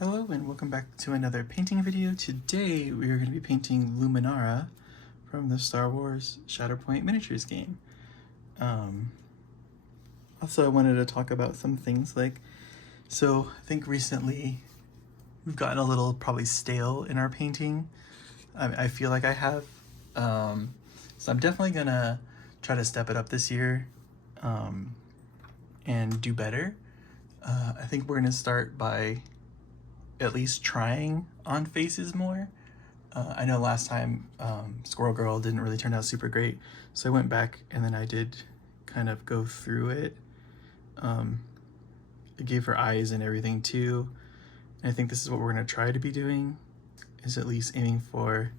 Hello and welcome back to another painting video. Today we are going to be painting Luminara from the Star Wars Shatterpoint miniatures game. Also I wanted to talk about some things I think recently we've gotten a little probably stale in our painting. I feel like I have. So I'm definitely going to try to step it up this year and do better. I think we're going to start by at least trying on faces more. I know last time Squirrel Girl didn't really turn out super great, so I went back and then I did kind of go through it. I gave her eyes and everything too. And I think this is what we're gonna try to be doing, is at least aiming for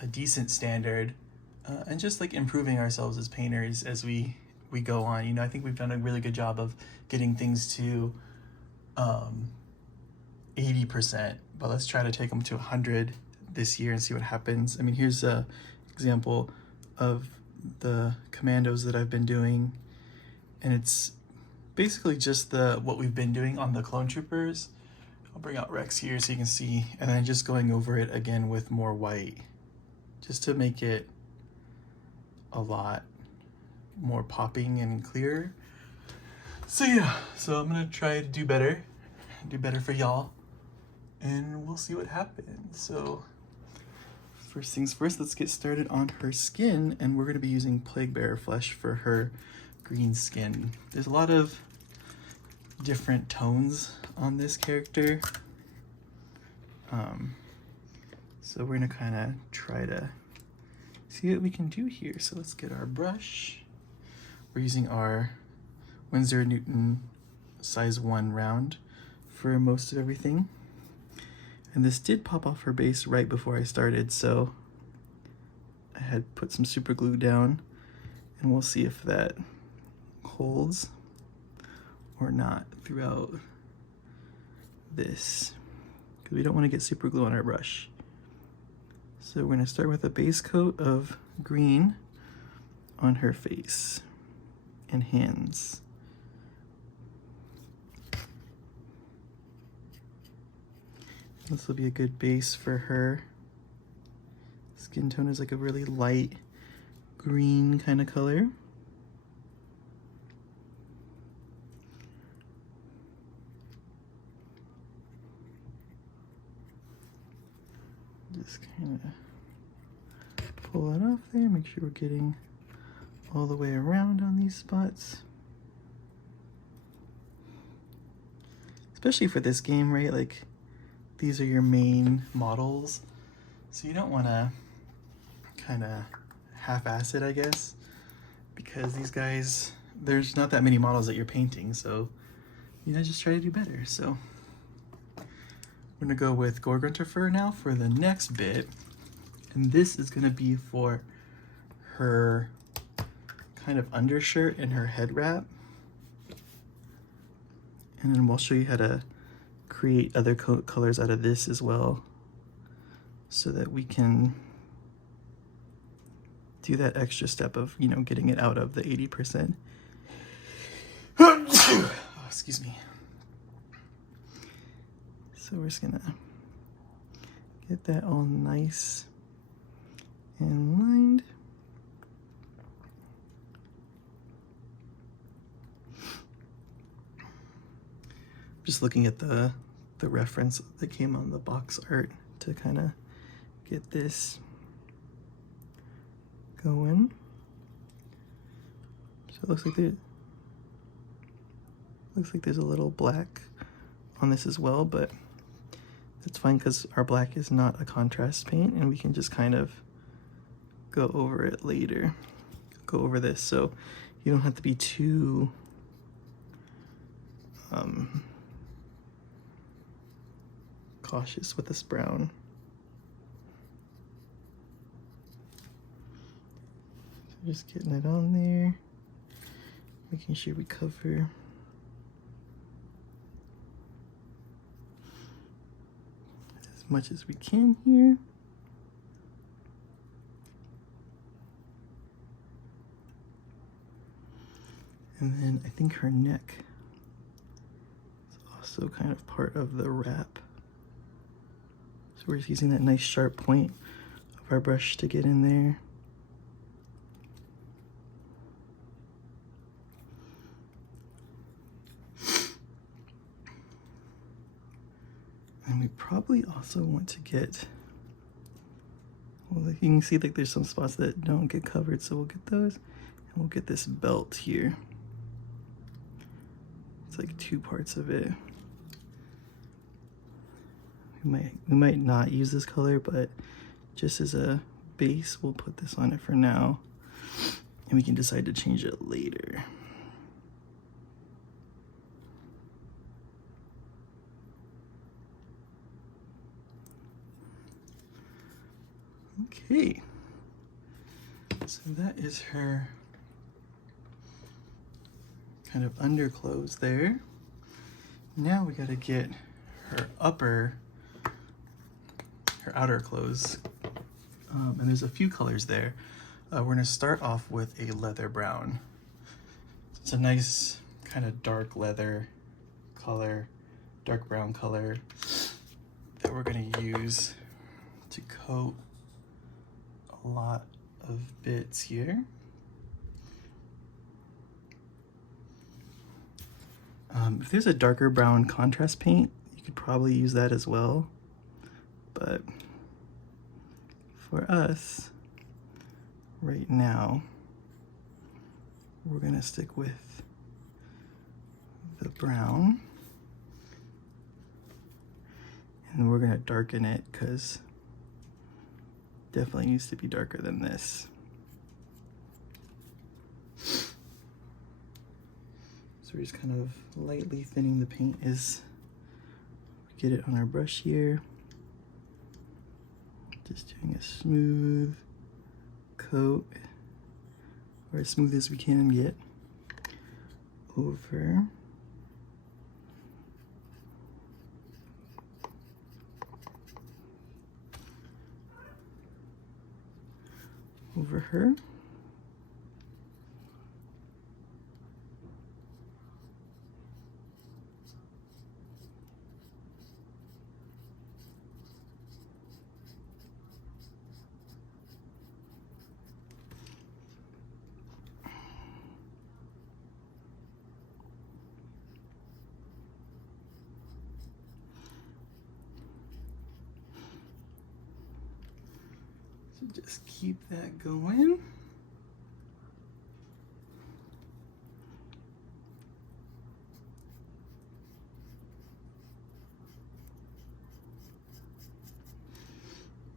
a decent standard and just like improving ourselves as painters as we go on. You know, I think we've done a really good job of getting things to 80%, but let's try to take them to 100 this year and see what happens. I mean, here's a example of the commandos that I've been doing, and it's basically just what we've been doing on the clone troopers. I'll bring out Rex here so you can see, and then just going over it again with more white, just to make it a lot more popping and clear. So yeah, so I'm gonna try to do better for y'all, and we'll see what happens. So first things first, let's get started on her skin, and we're going to be using Plague Bearer flesh for her green skin. There's a lot of different tones on this character, so we're going to kind of try to see what we can do here. So let's get our brush. We're using our Winsor Newton size 1 round for most of everything. And this did pop off her base right before I started, so I had put some super glue down, and we'll see if that holds or not throughout this, because we don't want to get super glue on our brush. So we're going to start with a base coat of green on her face and hands. This will be a good base for her. Skin tone is like a really light green kind of color. Just kind of pull it off there, make sure we're getting all the way around on these spots. Especially for this game, right? Like, these are your main models, so you don't want to kind of half-ass it, I guess, because these guys, there's not that many models that you're painting, so you know, just try to do better. So we're gonna go with Gorgunter fur now for the next bit, and this is gonna be for her kind of undershirt and her head wrap, and then we'll show you how to create other colors out of this as well, so that we can do that extra step of, you know, getting it out of the 80%. Oh, excuse me. So we're just gonna get that all nice and lined. Just looking at the reference that came on the box art to kind of get this going. So it looks like there's a little black on this as well, but that's fine because our black is not a contrast paint, and we can just kind of go over it later, go over this, so you don't have to be too cautious with this brown. So just getting it on there, making sure we cover as much as we can here. And then I think her neck is also kind of part of the wrap. So we're using that nice sharp point of our brush to get in there. And we probably also want to get, well, you can see like there's some spots that don't get covered, so we'll get those, and we'll get this belt here. It's like 2 parts of it. We might not use this color, but just as a base, we'll put this on it for now, and we can decide to change it later. Okay, so that is her kind of underclothes there. Now we gotta get her outer clothes, and there's a few colors there. We're gonna start off with a leather brown. It's a nice kind of dark leather color, dark brown color that we're gonna use to coat a lot of bits here. If there's a darker brown contrast paint, you could probably use that as well. But for us, right now, we're gonna stick with the brown. And we're gonna darken it because definitely needs to be darker than this. So we're just kind of lightly thinning the paint as we get it on our brush here. Just doing a smooth coat, or as smooth as we can get over. Over her. So just keep that going.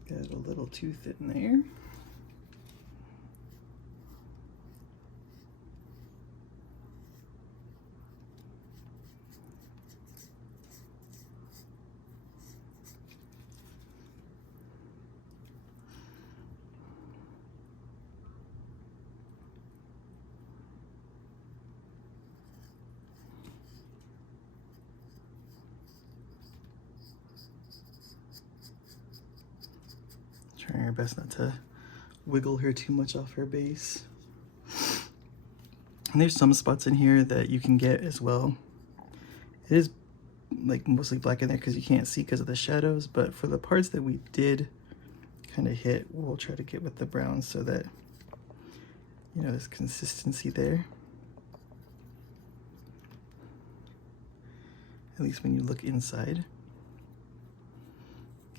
Got it a little too thin there. Trying our best not to wiggle her too much off her base. And there's some spots in here that you can get as well. It is like mostly black in there because you can't see because of the shadows, but for the parts that we did kind of hit, we'll try to get with the brown so that, you know, there's consistency there. At least when you look inside.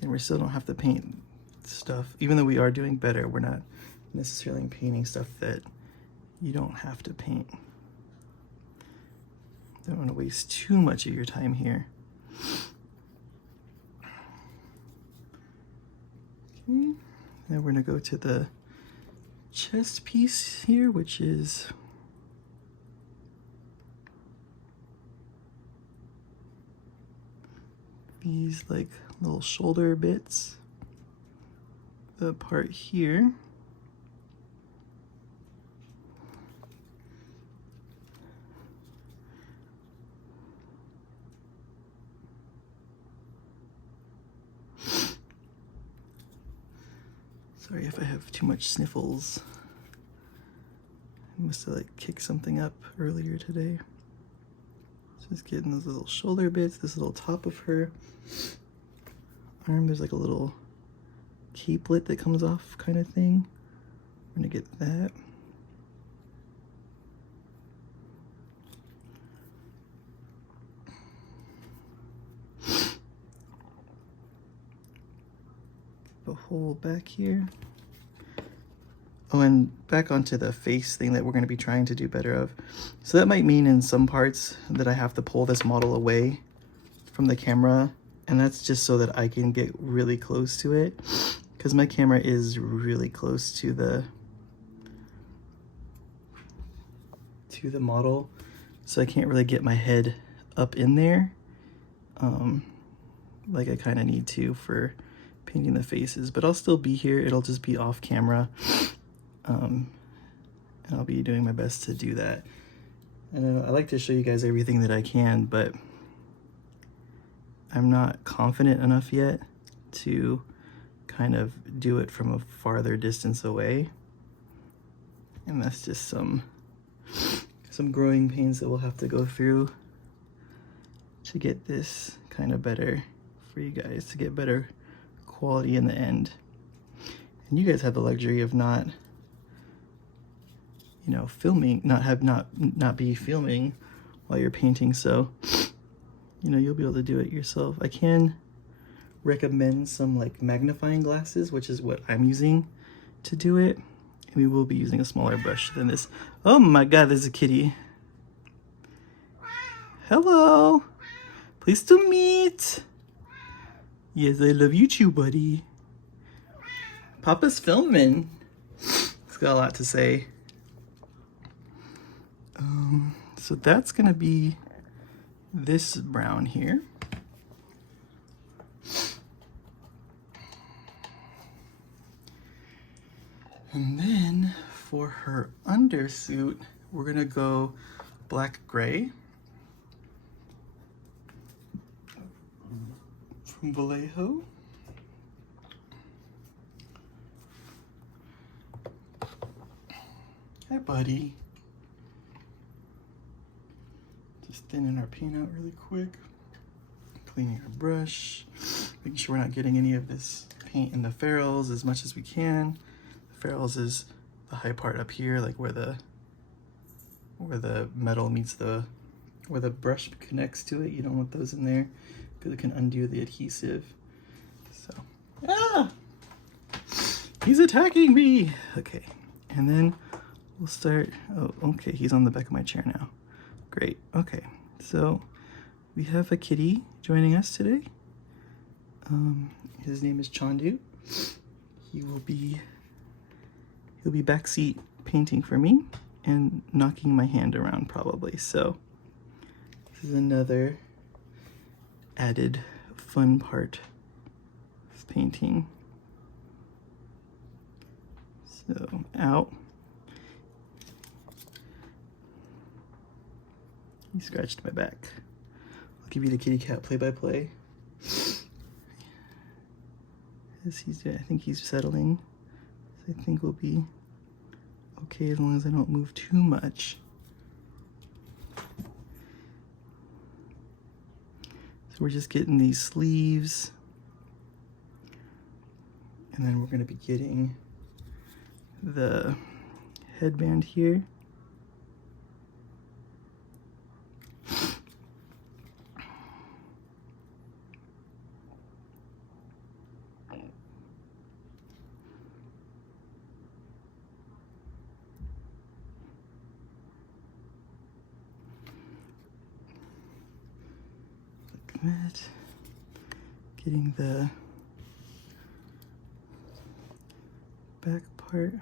And we still don't have to paint stuff, even though we are doing better, we're not necessarily painting stuff that you don't have to paint. Don't want to waste too much of your time here. Okay, now we're gonna go to the chest piece here, which is these like little shoulder bits. The part here. Sorry if I have too much sniffles. I must have like kicked something up earlier today. So Just getting those little shoulder bits, this little top of her arm. There's like a little capelet that comes off kind of thing. I'm gonna get that. A hole back here. Oh, and back onto the face thing that we're going to be trying to do better of. So that might mean in some parts that I have to pull this model away from the camera, and that's just so that I can get really close to it, because my camera is really close to the model, so I can't really get my head up in there like I kind of need to for painting the faces. But I'll still be here, it'll just be off camera, and I'll be doing my best to do that. And I like to show you guys everything that I can, but I'm not confident enough yet to kind of do it from a farther distance away, and that's just some growing pains that we'll have to go through to get this kind of better for you guys, to get better quality in the end. And you guys have the luxury of not, you know, filming, not be filming while you're painting, so you know, you'll be able to do it yourself. I can recommend some like magnifying glasses, which is what I'm using to do it. And we will be using a smaller brush than this. Oh my god, there's a kitty. Hello. Pleased to meet. Yes, I love you too, buddy. Papa's filming. He's got a lot to say. So that's gonna be this brown here. And then for her undersuit, we're gonna go black gray from Vallejo. Hi, buddy. Just thinning our paint out really quick. Cleaning our brush. Making sure we're not getting any of this paint in the ferrules as much as we can. The ferrules is the high part up here, like where the metal meets where the brush connects to it. You don't want those in there because it can undo the adhesive. So, he's attacking me. Okay, and then we'll start. Oh, okay, he's on the back of my chair now. Great. Okay, so we have a kitty joining us today. His name is Chandu. He'll be backseat painting for me and knocking my hand around probably. So this is another added fun part of painting. So, ow. He scratched my back. I'll give you the kitty cat play-by-play. I think he's settling. I think we'll be okay as long as I don't move too much. So we're just getting these sleeves, and then we're going to be getting the headband here. That. Getting the back part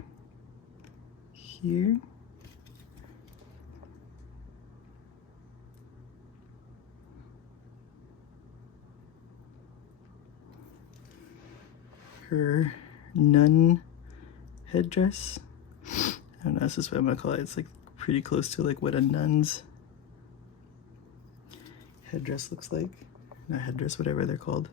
here. Her nun headdress. I don't know, this is what I'm gonna call it. It's like pretty close to like what a nun's headdress looks like. Not headdress, whatever they're called.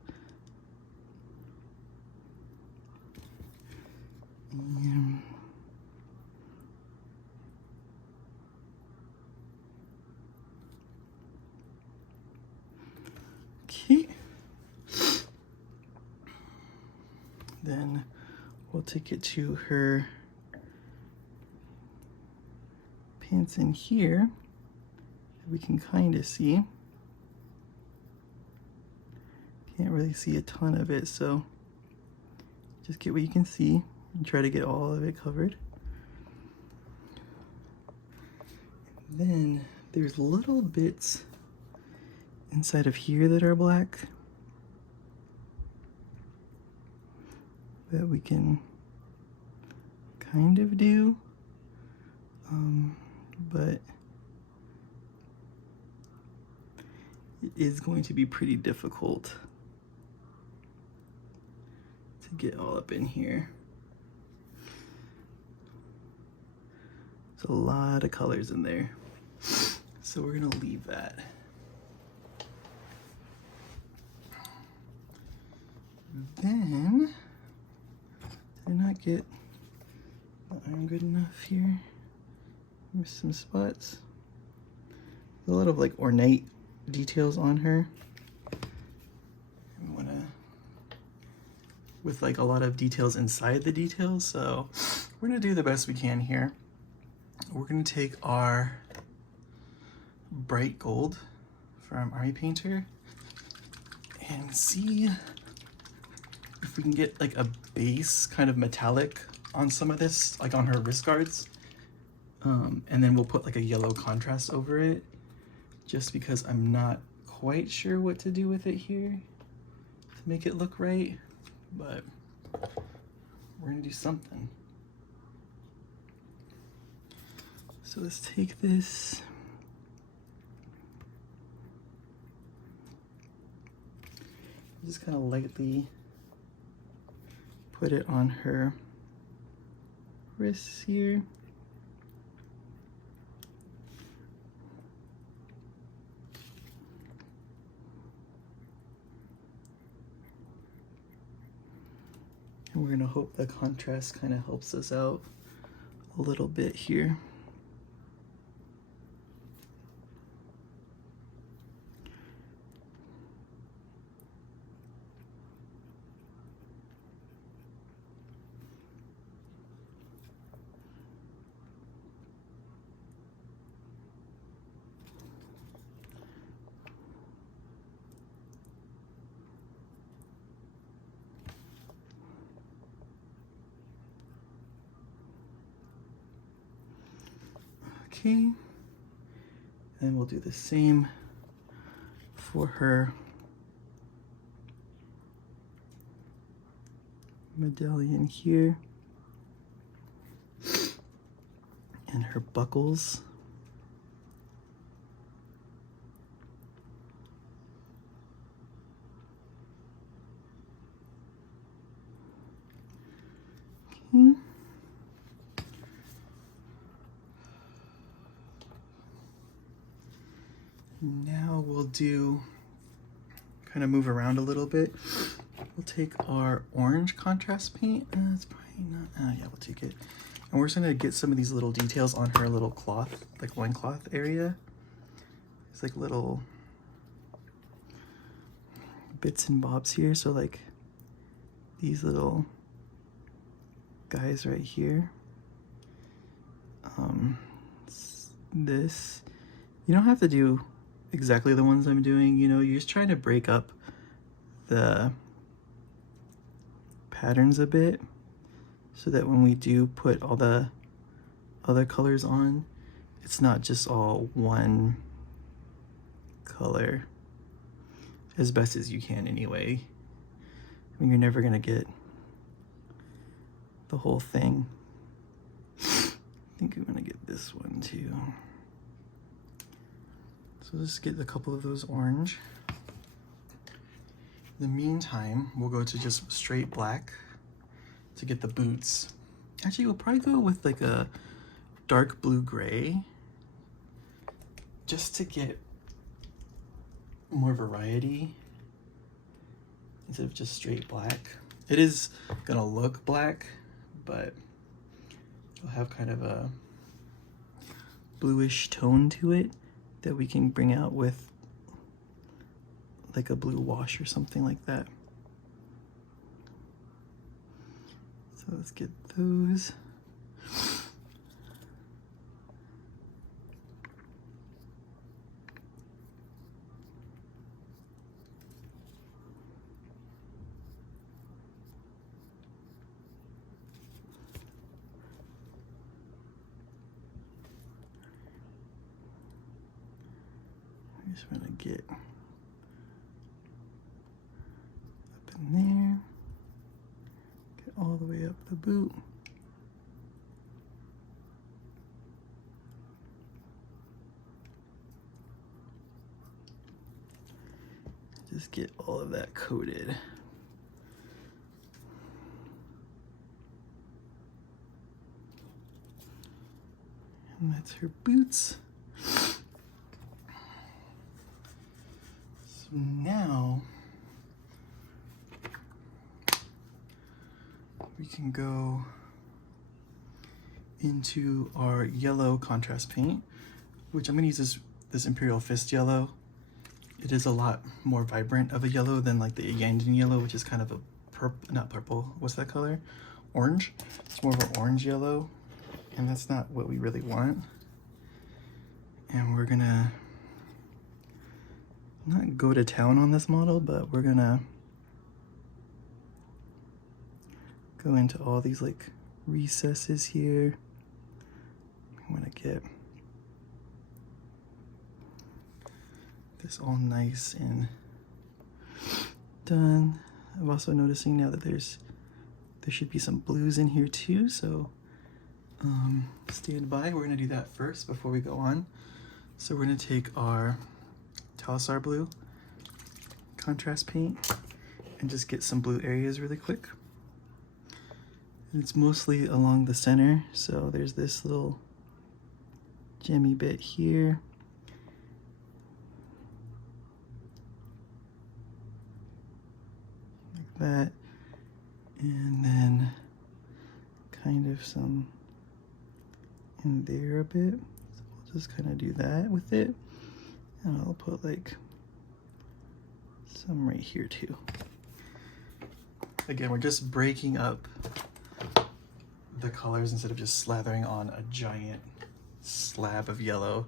Then we'll take it to her pants in here. We can kind of see. Can't really see a ton of it, so just get what you can see and try to get all of it covered. Then there's little bits inside of here that are black that we can kind of do, but it is going to be pretty difficult to get all up in here. There's a lot of colors in there, so we're gonna leave that. Then, did I not get the iron good enough here? Missed some spots. There's a lot of like ornate details on her. I wanna, with like a lot of details inside the details, so we're gonna do the best we can here. We're gonna take our bright gold from Army Painter and see if we can get like a base kind of metallic on some of this, like on her wrist guards. And then we'll put like a yellow contrast over it, just because I'm not quite sure what to do with it here to make it look right, but we're gonna do something. So let's take this, just kind of lightly put it on her wrists here. And we're gonna hope the contrast kind of helps us out a little bit here. Okay, and we'll do the same for her medallion here and her buckles. Okay. Now we'll do, kind of move around a little bit. We'll take our orange contrast paint. It's probably not, yeah, we'll take it. And we're just gonna get some of these little details on her little cloth, like loincloth area. It's like little bits and bobs here. So like these little guys right here. This, you don't have to do exactly the ones I'm doing, you know, you're just trying to break up the patterns a bit so that when we do put all the other colors on, it's not just all one color, as best as you can anyway. I mean, you're never gonna get the whole thing. I think I'm gonna get this one too. So let's get a couple of those orange. In the meantime, we'll go to just straight black to get the boots. Actually, we'll probably go with like a dark blue gray just to get more variety instead of just straight black. It is gonna look black, but it'll have kind of a bluish tone to it that we can bring out with like a blue wash or something like that. So let's get those. I just want to get up in there, get all the way up the boot. Just get all of that coated. And that's her boots. So now we can go into our yellow contrast paint, which I'm gonna use this Imperial Fist yellow. It is a lot more vibrant of a yellow than like the Yangding yellow, which is kind of a not purple, what's that color? Orange. It's more of an orange yellow, and that's not what we really want. And we're gonna not go to town on this model, but we're gonna go into all these like recesses here. I wanna get this all nice and done. I'm also noticing now that there should be some blues in here too, so stand by. We're gonna do that first before we go on. So we're gonna take our Talisar blue contrast paint and just get some blue areas really quick. And it's mostly along the center, so there's this little gemmy bit here. That, and then kind of some in there a bit. So we'll just kind of do that with it, and I'll put like some right here too. Again, we're just breaking up the colors instead of just slathering on a giant slab of yellow,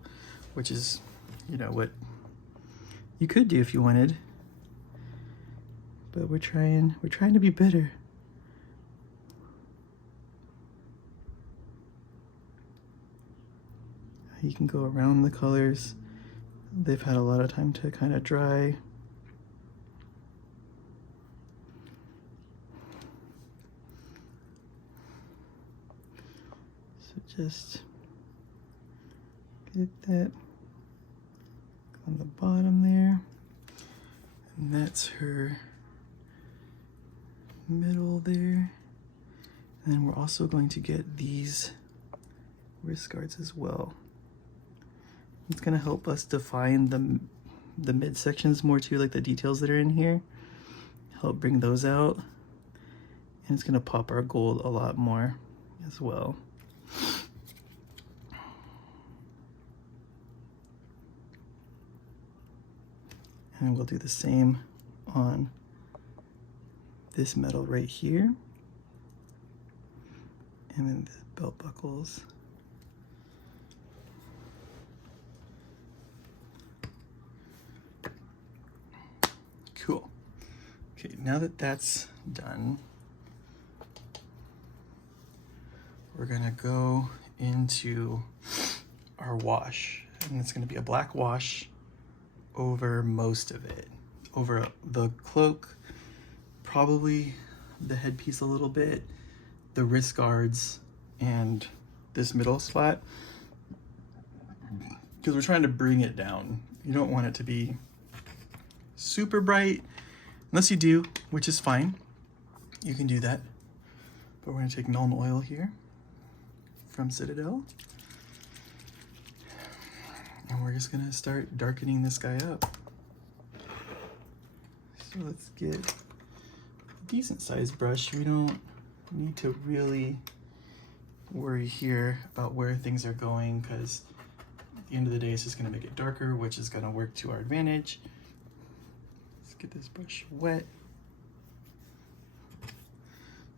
which is, you know, what you could do if you wanted. But we're trying to be better. You can go around the colors. They've had a lot of time to kind of dry. So just get that on the bottom there. And that's her middle there. And then we're also going to get these wrist guards as well. It's going to help us define the midsections more too, like the details that are in here. Help bring those out. And it's going to pop our gold a lot more as well. And we'll do the same on this metal right here, and then the belt buckles. Cool. Okay, now that that's done, we're gonna go into our wash, and it's gonna be a black wash over most of it, over the cloak, probably the headpiece a little bit, the wrist guards, and this middle spot, because we're trying to bring it down. You don't want it to be super bright, unless you do, which is fine. You can do that. But we're gonna take Nuln Oil here from Citadel, and we're just gonna start darkening this guy up. So let's get decent sized brush. We don't need to really worry here about where things are going, because at the end of the day it's just going to make it darker, which is going to work to our advantage. Let's get this brush wet.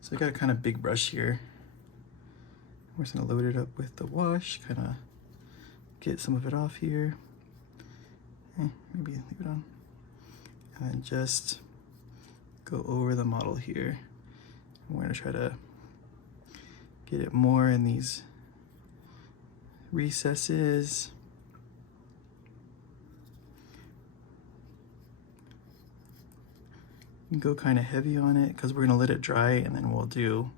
So I got a kind of big brush here. We're just gonna load it up with the wash, kind of get some of it off here. Maybe leave it on. And then just go over the model here. We're gonna try to get it more in these recesses. Go kind of heavy on it because we're gonna let it dry, and then we'll do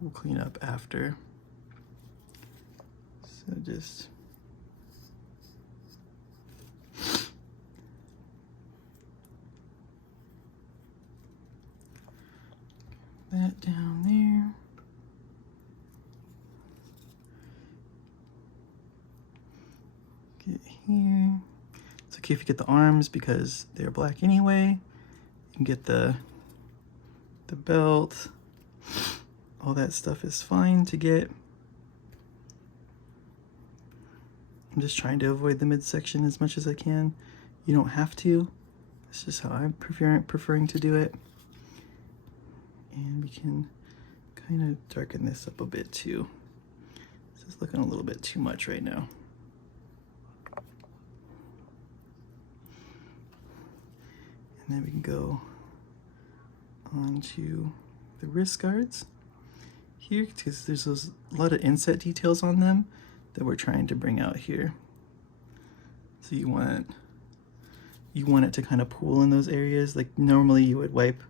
we'll clean up after. So just that down there. Get here. It's okay if you get the arms because they're black anyway. You can get the belt. All that stuff is fine to get. I'm just trying to avoid the midsection as much as I can. You don't have to. It's just how I'm preferring to do it. And we can kind of darken this up a bit too. This is looking a little bit too much right now. And then we can go onto the wrist guards here because there's a lot of inset details on them that we're trying to bring out here. So you want it to kind of pool in those areas. Like normally you would wipe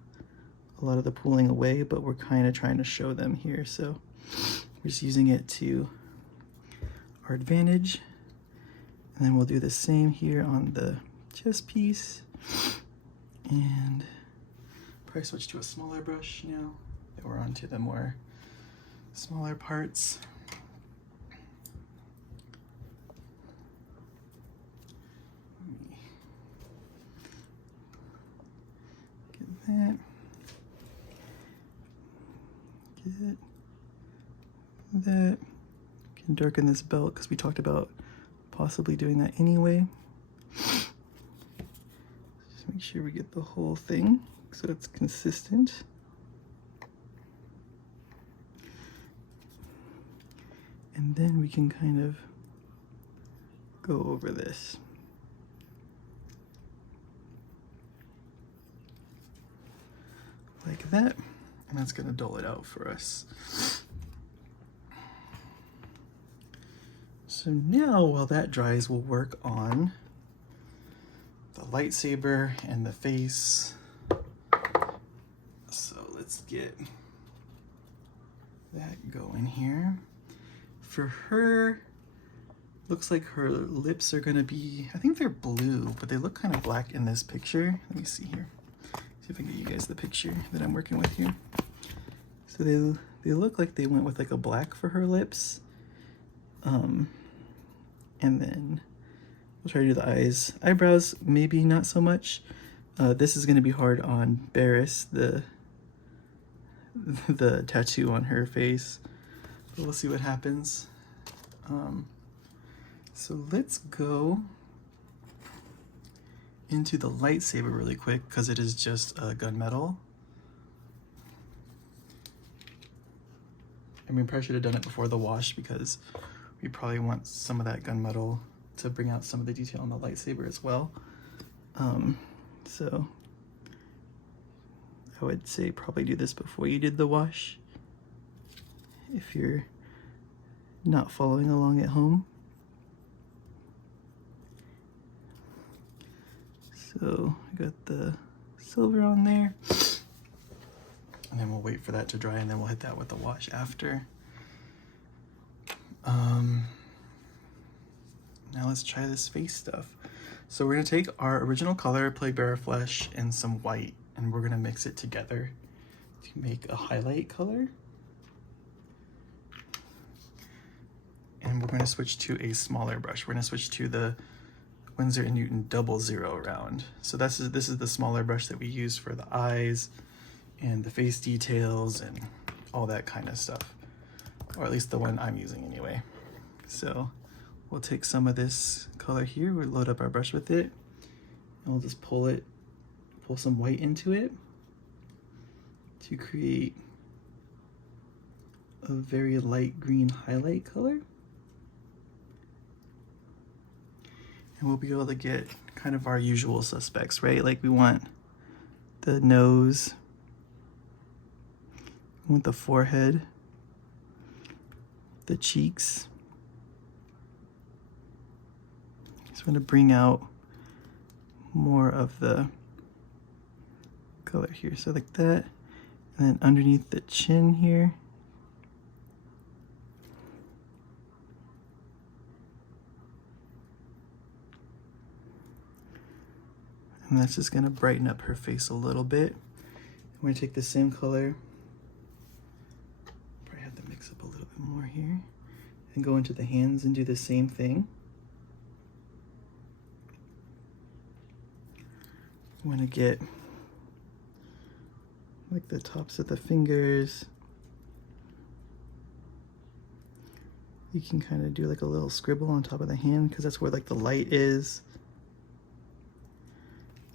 a lot of the pooling away, but we're kind of trying to show them here. So we're just using it to our advantage. And then we'll do the same here on the chest piece. And probably switch to a smaller brush now that we're onto the more smaller parts. Get that. Get that. Can darken this belt because we talked about possibly doing that anyway. Just make sure we get the whole thing so it's consistent. And then we can kind of go over this. Like that. And that's gonna dull it out for us. So now while that dries, we'll work on the lightsaber and the face. So let's get that going here. For her, looks like her lips are gonna be, I think they're blue, but they look kind of black in this picture. Let me see here. See if I can get you guys the picture that I'm working with here. So they look like they went with like a black for her lips. And then we'll try to do the eyes. Eyebrows, maybe not so much. This is gonna be hard on Barris, the tattoo on her face. But we'll see what happens. So let's go into the lightsaber really quick because it is just gunmetal. I mean, probably should have done it before the wash because we probably want some of that gunmetal to bring out some of the detail on the lightsaber as well. So I would say probably do this before you did the wash if you're not following along at home. So I got the silver on there. And then we'll wait for that to dry and then we'll hit that with the wash after. Now let's try this face stuff. So we're gonna take our original color, Plague Bearer Flesh, and some white, and we're gonna mix it together to make a highlight color. And we're gonna switch to a smaller brush. We're gonna switch to the Winsor & Newton 00 round. So this is the smaller brush that we use for the eyes and the face details and all that kind of stuff. Or at least the one I'm using anyway. So we'll take some of this color here, we'll load up our brush with it, and we'll just pull it pull some white into it to create a very light green highlight color. And we'll be able to get kind of our usual suspects, right? Like we want the nose, we want the forehead, the cheeks. Just want to bring out more of the color here. So like that, and then underneath the chin here. And that's just gonna brighten up her face a little bit. I'm gonna take the same color, probably have to mix up a little bit more here, and go into the hands and do the same thing. I wanna get like the tops of the fingers. You can kind of do like a little scribble on top of the hand because that's where like the light is.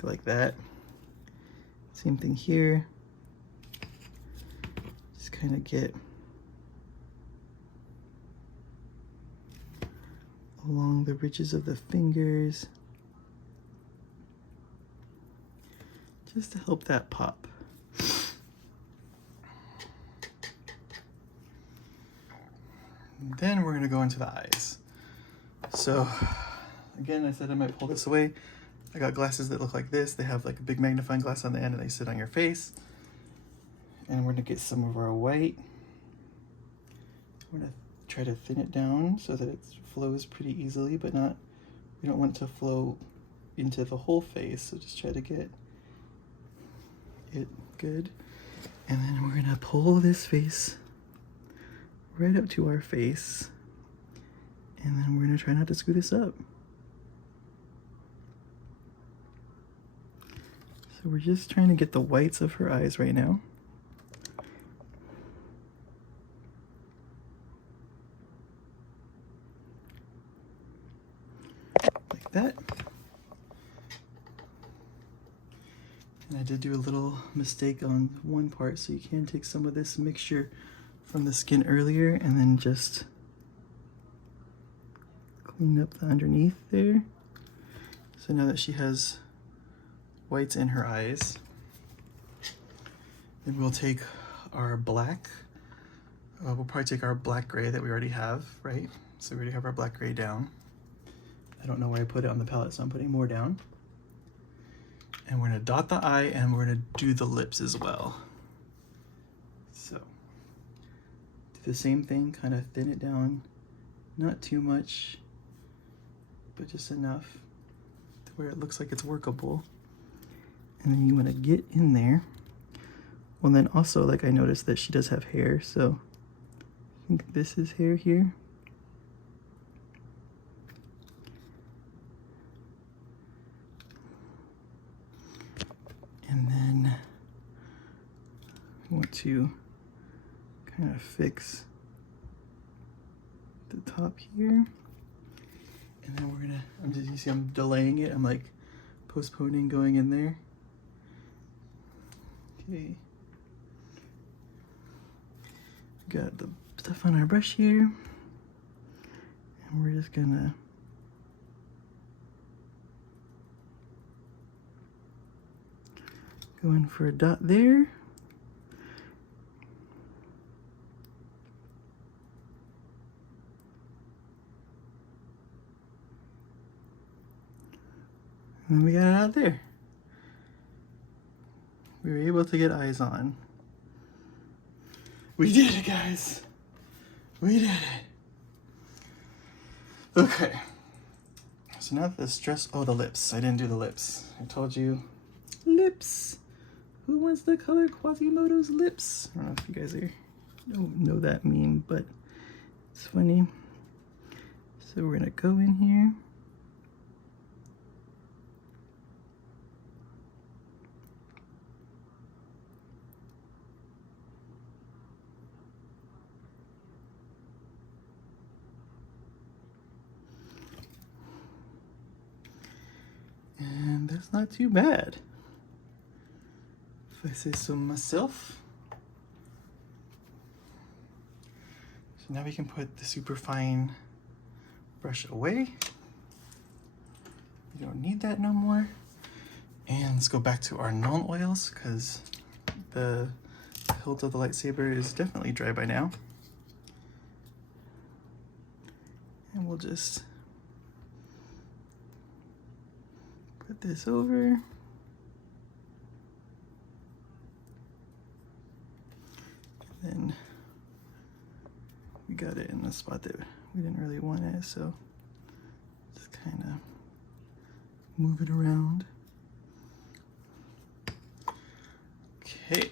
Like that. Same thing here. Just kind of get along the ridges of the fingers, just to help that pop. And then we're gonna go into the eyes. So again, I said I might pull this away. I got glasses that look like this. They have like a big magnifying glass on the end and they sit on your face. And we're gonna get some of our white. We're gonna try to thin it down so that it flows pretty easily, but not, we don't want it to flow into the whole face. So just try to get it good. And then we're gonna pull this face right up to our face. And then we're gonna try not to screw this up. So we're just trying to get the whites of her eyes right now. Like that. And I did do a little mistake on one part, so you can take some of this mixture from the skin earlier and then just clean up the underneath there. So now that she has whites in her eyes, then we'll take our black. We'll probably take our black gray that we already have, right? So we already have our black gray down. I don't know where I put it on the palette, so I'm putting more down. And we're gonna dot the eye and we're gonna do the lips as well. So do the same thing, kind of thin it down, not too much, but just enough to where it looks like it's workable. And then you want to get in there. Well, then also, like I noticed that she does have hair, so I think this is hair here. And then I want to kind of fix the top here. And then we're gonna, you see I'm delaying it. I'm like postponing going in there. Okay. Got the stuff on our brush here. And we're just gonna go in for a dot there. And we got it out there. We were able to get eyes on. We did it, guys. We did it. Okay. So now the stress, oh, the lips. I didn't do the lips. I told you, lips. Who wants the color Quasimodo's lips? I don't know if you guys don't know that meme, but it's funny. So we're gonna go in here. And that's not too bad. if I say so myself. So now we can put the superfine brush away. We don't need that no more. And let's go back to our null oils because the hilt of the lightsaber is definitely dry by now. And we'll just put this over. Then we got it in the spot that we didn't really want it, so just kind of move it around. Okay,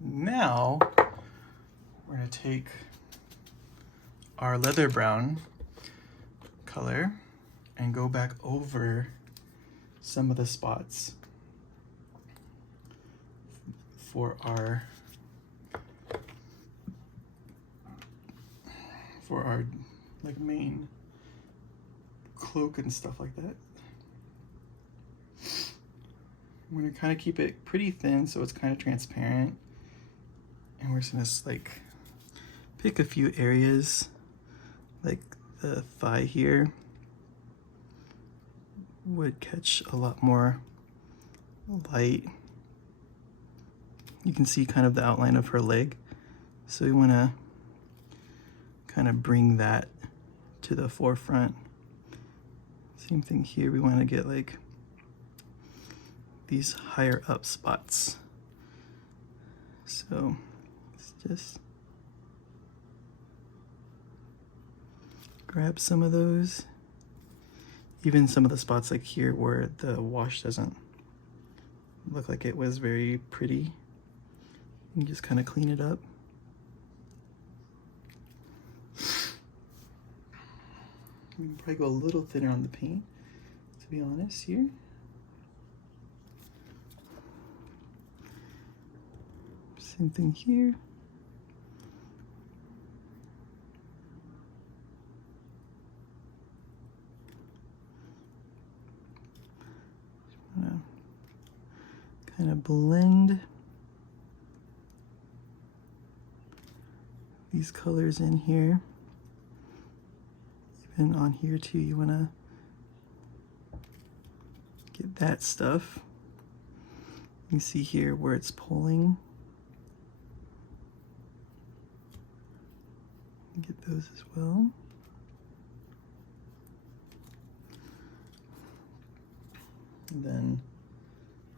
now we're going to take our leather brown color and go back over some of the spots for our like main cloak and stuff like that. I'm gonna kind of keep it pretty thin so it's kind of transparent, and we're just gonna like pick a few areas like the thigh here would catch a lot more light. You can see kind of the outline of her leg, so we want to kind of bring that to the forefront. Same thing here, we want to get like these higher up spots. So let's just grab some of those. Even some of the spots like here where the wash doesn't look like it was very pretty, you can just kind of clean it up. You can probably go a little thinner on the paint, to be honest, here. Same thing here. Kind of blend these colors in here. Even on here too, you want to get that stuff. You can see here where it's pulling. Get those as well. And then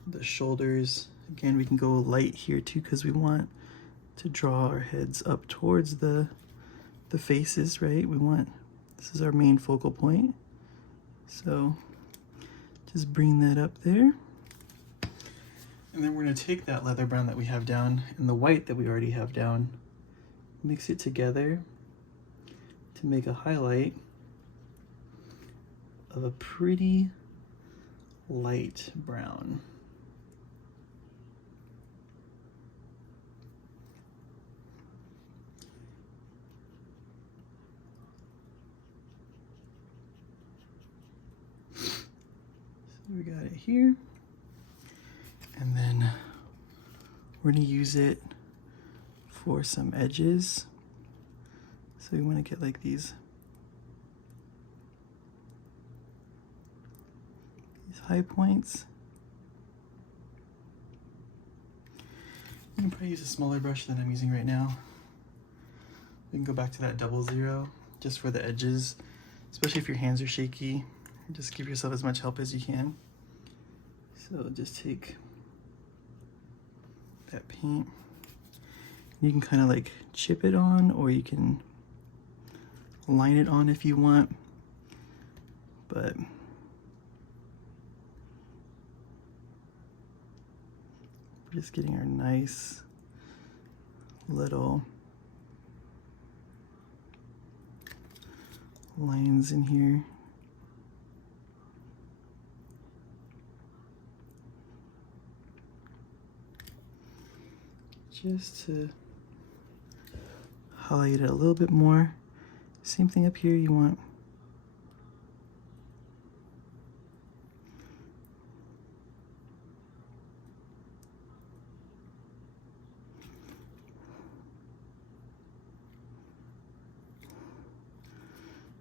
the shoulders, again, we can go light here too because we want to draw our heads up towards the faces, right? This is our main focal point. So just bring that up there. And then we're going to take that leather brown that we have down and the white that we already have down, mix it together to make a highlight of a pretty light brown. So we got it here, and then we're going to use it for some edges. So we want to get like these high points. You can probably use a smaller brush than I'm using right now. We can go back to that 00 just for the edges, especially if your hands are shaky. Just give yourself as much help as you can. So just take that paint. You can kind of like chip it on, or you can line it on if you want, but we're just getting our nice little lines in here. Just to highlight it a little bit more. Same thing up here, you want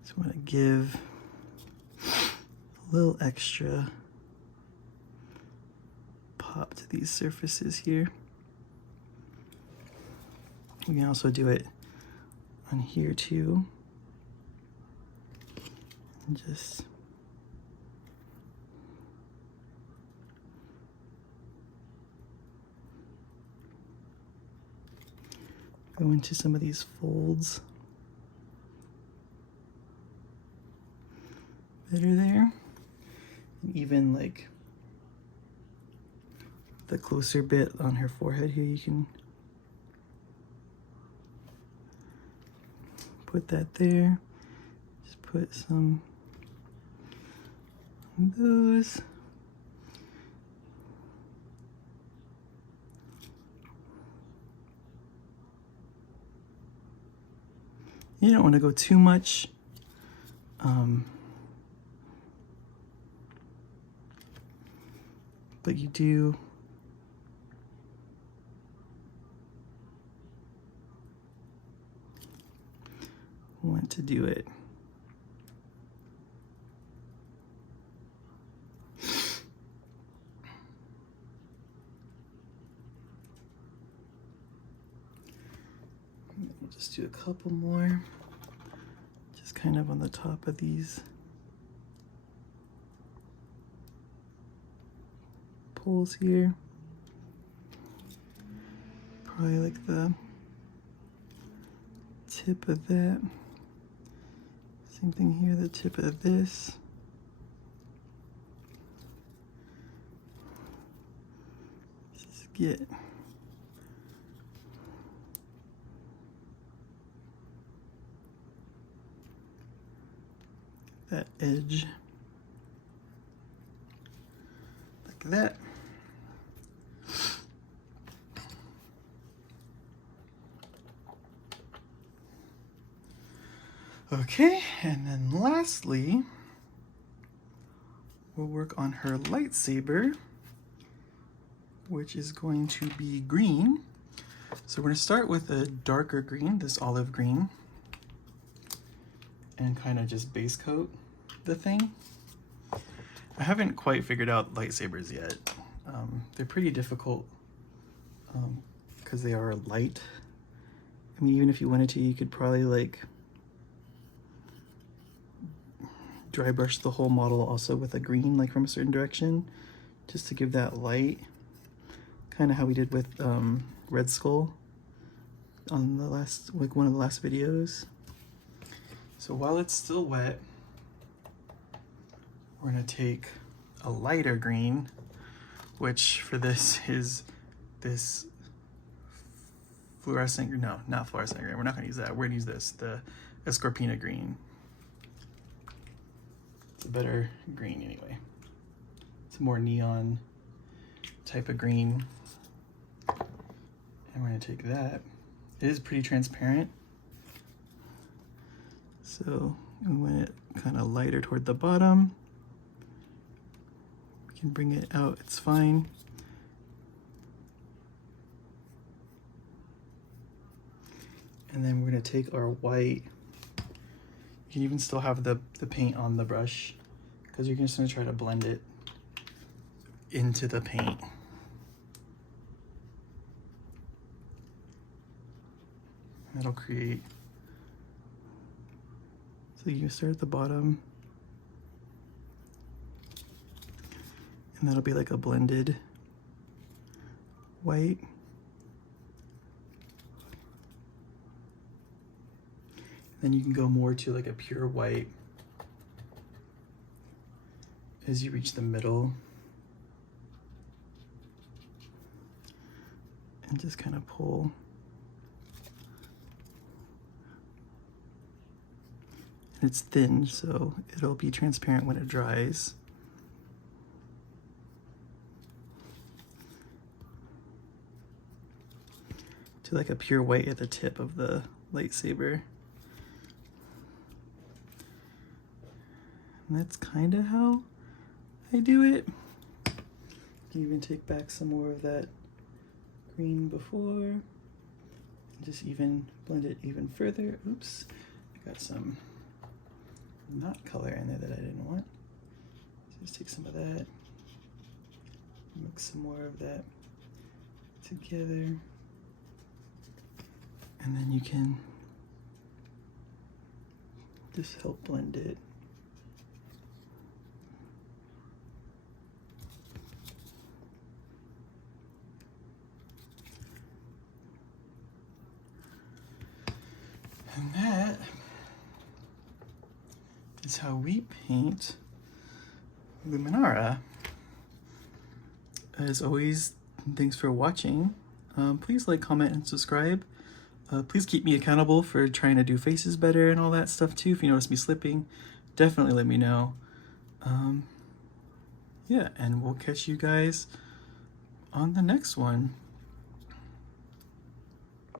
Just want to give a little extra pop to these surfaces here. We can also do it on here too. And just go into some of these folds that are there. And even like the closer bit on her forehead here, you can put that there. Just put some of those. You don't want to go too much. But you do want to do it. We'll just do a couple more, just kind of on the top of these poles here. Probably like the tip of that. Same thing here, the tip of this. Just get that edge like that. Okay, and then lastly, we'll work on her lightsaber, which is going to be green. So we're going to start with a darker green, this olive green, and kind of just base coat the thing. I haven't quite figured out lightsabers yet. They're pretty difficult because they are light. I mean, even if you wanted to, you could probably like dry brush the whole model also with a green, like from a certain direction, just to give that light, kind of how we did with Red Skull on the last, like one of the last videos. So while it's still wet, we're gonna take a lighter green, which for this is this fluorescent, no, not fluorescent green, we're not gonna use that, we're gonna use this, the Escorpina green. A better green anyway. It's a more neon type of green. And we're gonna take that. It is pretty transparent. So we want it kind of lighter toward the bottom. We can bring it out, it's fine. And then we're gonna take our white. You can even still have the paint on the brush because you're just gonna try to blend it into the paint. That'll create, so you start at the bottom and that'll be like a blended white. Then you can go more to like a pure white as you reach the middle. And just kind of pull. And it's thin, so it'll be transparent when it dries. To like a pure white at the tip of the lightsaber. And that's kind of how I do it. You can even take back some more of that green before. Just even blend it even further. Oops, I got some not color in there that I didn't want. So just take some of that, mix some more of that together, and then you can just help blend it. And that is how we paint Luminara. As always, thanks for watching. Please like, comment, and subscribe. Please keep me accountable for trying to do faces better and all that stuff too. If you notice me slipping, definitely let me know. Yeah, and we'll catch you guys on the next one.